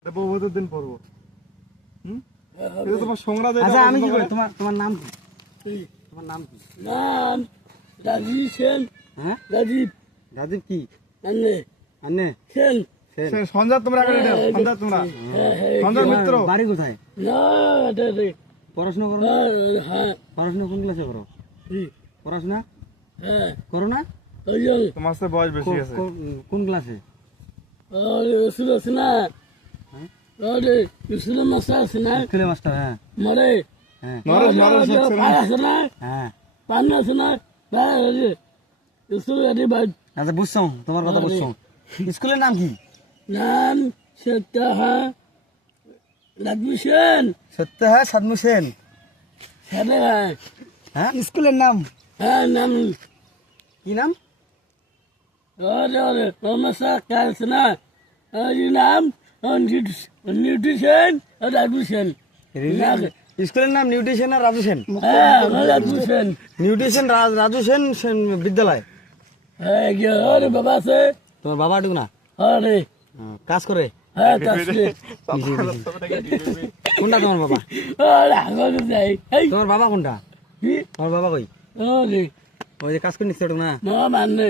এটা বহুদিন দিন পড়বো। এটা তোমার সংগ্রাম। আচ্ছা আমি কি করি, তোমার নাম কি? তোমার নাম কি? নাম রাজীব সেন। হ্যাঁ রাজীব রাজীব কি? আন্নে আন্নে সেন। সেন। সঞ্জয় তোমরা আগে রেডি হও। সঞ্জয় তোমরা সঞ্জয় মিত্র। তোমার বাড়ি কোথায়? না এটা রে পড়াশোনা করো না? হ্যাঁ পড়াশোনা কোন ক্লাসে করো? পড়াশোনা হ্যাঁ করো না? ওই যে তোমার সাথে বয়স বেশি আছে। কোন ক্লাসে? রসুল আছে না আরে রসুল মাস্টার আছে না স্কুলে মাস্টার। হ্যাঁ মরে হ্যাঁ পায় আছে না হ্যাঁ। পান আছে না রসুল আরে বাদ আচ্ছা বুঝছো, তোমার কথা বুঝছো। স্কুলের নাম কি? নাম সত্য হ্যাঁ রাজীব সেন। সত্য হ্যাঁ সাদমু সেন। সাদে হ্যাঁ হ্যাঁ স্কুলের নাম হ্যাঁ নাম কি নাম? আরে রমেশা কাজ না আর নাম নিউট্রিশন আর রাজীব সেন। স্কুলের নাম নিউট্রিশন আর রাজু সেন। হ্যাঁ রাজীব সেন। নিউট্রিশন রাজু সেন সেন বিদ্যালয়। হ্যাঁ আরে বাবা আছে তোমার বাবা টুকু না আরে কাজ করে? হ্যাঁ কাজ কোনটা তোমার বাবা? আরে আগত যাই এই তোমার বাবা কোনটা? কি তোমার বাবা কই? আরে ওই যে কাজ করে নিচ্ছে ওটুকু না? না মানে